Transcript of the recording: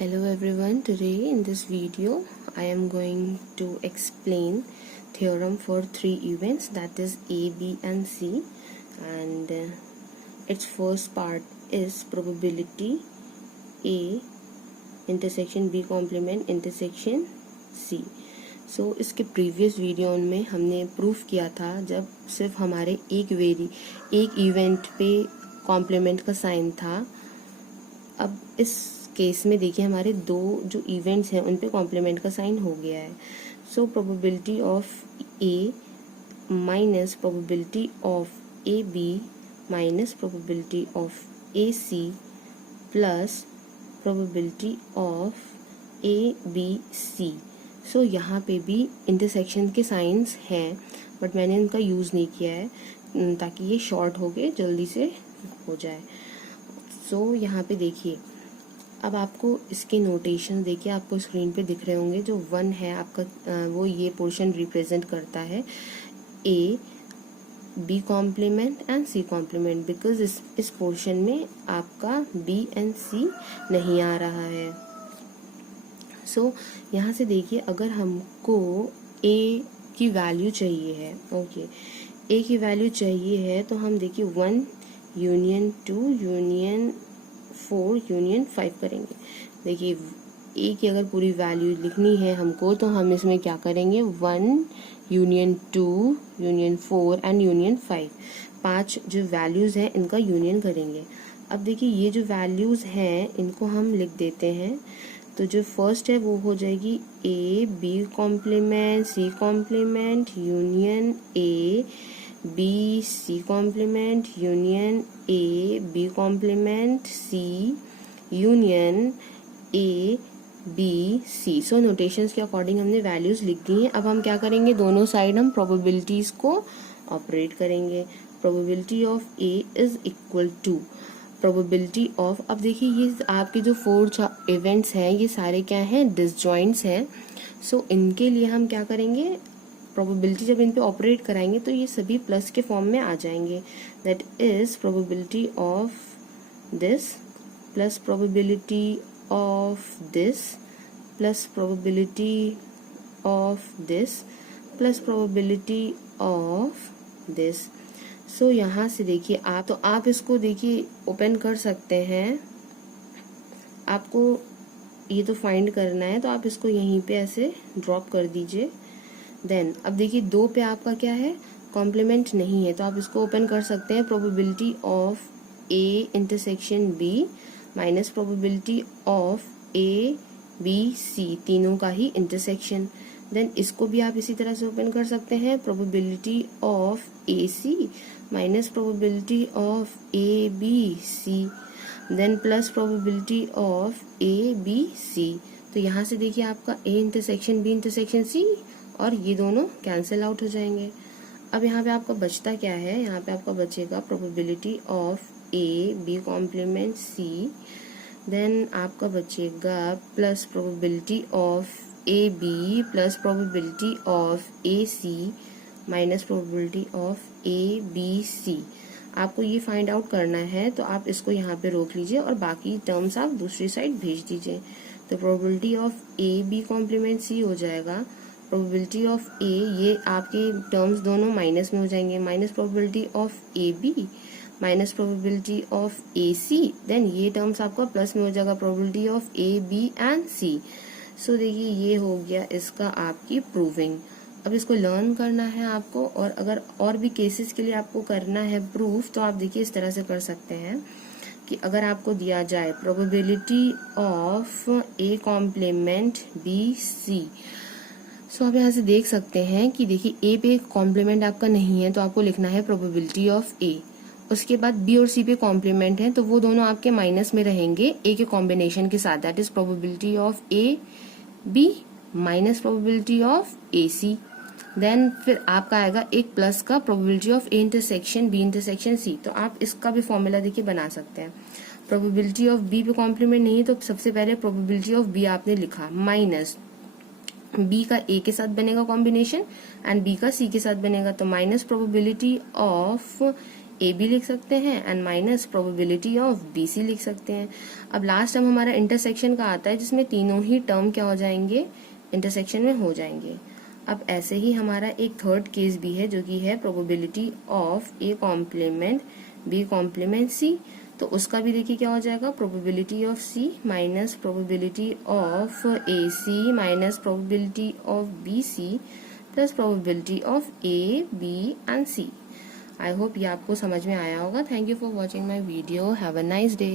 Hello everyone, today in this video I am going to explain theorem for three events, that is A, B and C, and its first part is probability A intersection B complement intersection C. So इसके previous video में हमने proof किया था जब सिर्फ हमारे एक event पे कॉम्प्लीमेंट का साइन था। अब इस केस में देखिए हमारे दो जो इवेंट्स हैं उन पे कॉम्प्लीमेंट का साइन हो गया है। So probability of A minus probability of A B minus probability of A C plus probability of A B C. So यहाँ पे भी इंटरसेक्शन के साइंस हैं बट मैंने इनका यूज़ नहीं किया है ताकि ये शॉर्ट हो के जल्दी से हो जाए। सो यहाँ पे देखिए, अब आपको इसके नोटेशन देखिए, आपको स्क्रीन पे दिख रहे होंगे। जो 1 है आपका वो ये पोर्शन रिप्रेजेंट करता है A B complement and C complement, because इस पोर्शन में आपका बी एंड सी नहीं आ रहा है। सो यहाँ से देखिए, अगर हमको ए की वैल्यू चाहिए है, ओके ए की वैल्यू चाहिए है तो हम देखिए 1 यूनियन 2 यूनियन 4 यूनियन 5 करेंगे। देखिए ए की अगर पूरी वैल्यू लिखनी है हमको तो हम इसमें क्या करेंगे, 1 यूनियन 2 यूनियन 4 एंड यूनियन 5, 5 जो वैल्यूज हैं इनका यूनियन करेंगे। अब देखिए ये जो वैल्यूज हैं इनको हम लिख देते हैं। तो जो फर्स्ट है वो हो जाएगी A B complement C complement union A B C complement union A B complement C union A B C. So notations के अकॉर्डिंग हमने वैल्यूज लिख दी हैं। अब हम क्या करेंगे, दोनों साइड हम प्रोबेबिलिटीज को ऑपरेट करेंगे। Probability of A is equal to probability of, अब देखिए ये आपके जो 4 इवेंट्स हैं ये सारे क्या हैं, डिसजॉइंट्स हैं। सो इनके लिए हम क्या करेंगे, प्रोबेबिलिटी जब इन पे ऑपरेट कराएंगे तो ये सभी प्लस के फॉर्म में आ जाएंगे। That is probability of this plus probability of this plus probability of this plus probability of this. So यहाँ से देखिए आप इसको देखिए ओपन कर सकते हैं। आपको ये तो फाइंड करना है तो आप इसको यहीं पे ऐसे ड्रॉप कर दीजिए। देन अब देखिए 2 पे आपका क्या है, कॉम्प्लीमेंट नहीं है तो आप इसको ओपन कर सकते हैं। Probability of A intersection B minus probability of A B C, तीनों का ही इंटरसेक्शन। देन इसको भी आप इसी तरह से ओपन कर सकते हैं। Probability of A C minus probability of A B C, then plus probability of A B C. तो यहाँ से देखिए आपका A intersection B intersection C और ये दोनों कैंसिल आउट हो जाएंगे। अब यहाँ पे आपका बचता क्या है, यहाँ पे आपका बचेगा probability of A B complement C, then आपका बचेगा plus probability of A B plus probability of A C minus probability of A B C. आपको ये फाइंड आउट करना है तो आप इसको यहाँ पे रोक लीजिए और बाकी टर्म्स आप दूसरी साइड भेज दीजिए। तो probability of A B complement C हो जाएगा, प्रोबेबिलिटी ऑफ ए, ये आपके टर्म्स दोनों माइनस में हो जाएंगे, minus probability of A B minus probability of A C, then ये टर्म्स आपका प्लस में हो जाएगा, probability of A B and C. So देखिए ये हो गया इसका आपकी प्रूविंग। अब इसको लर्न करना है आपको, और अगर और भी केसेस के लिए आपको करना है प्रूफ तो आप देखिए इस तरह से कर सकते हैं कि अगर आपको दिया जाए probability of A complement B C, so आप यहाँ से देख सकते हैं कि देखिए ए पे कॉम्प्लीमेंट आपका नहीं है तो आपको लिखना है प्रोबेबिलिटी ऑफ ए। उसके बाद बी और सी पे कॉम्प्लीमेंट है तो वो दोनों आपके माइनस में रहेंगे ए के कॉम्बिनेशन के साथ, that is probability of A B minus probability of A C. Then फिर आपका आएगा एक प्लस का probability of A intersection B intersection C. तो आप इसका भी फॉर्मूला देखिए बना सकते हैं। प्रोबेबिलिटी ऑफ बी पे कॉम्प्लीमेंट नहीं है तो सबसे पहले प्रोबेबिलिटी ऑफ बी आपने लिखा माइनस बी का ए के साथ बनेगा कॉम्बिनेशन एंड बी का सी के साथ बनेगा, तो minus probability of A B लिख सकते हैं and minus probability of B C लिख सकते हैं। अब लास्ट टर्म हमारा इंटरसेक्शन का आता है जिसमें तीनों ही टर्म क्या हो जाएंगे, इंटरसेक्शन में हो जाएंगे। अब ऐसे ही हमारा एक थर्ड केस भी है जो कि है probability of A complement B complement C. तो उसका भी देखिए क्या हो जाएगा, probability of C minus probability of A C minus probability of B C plus probability of A B and C. I hope ये आपको समझ में आया होगा। Thank you for watching my video. Have a nice day.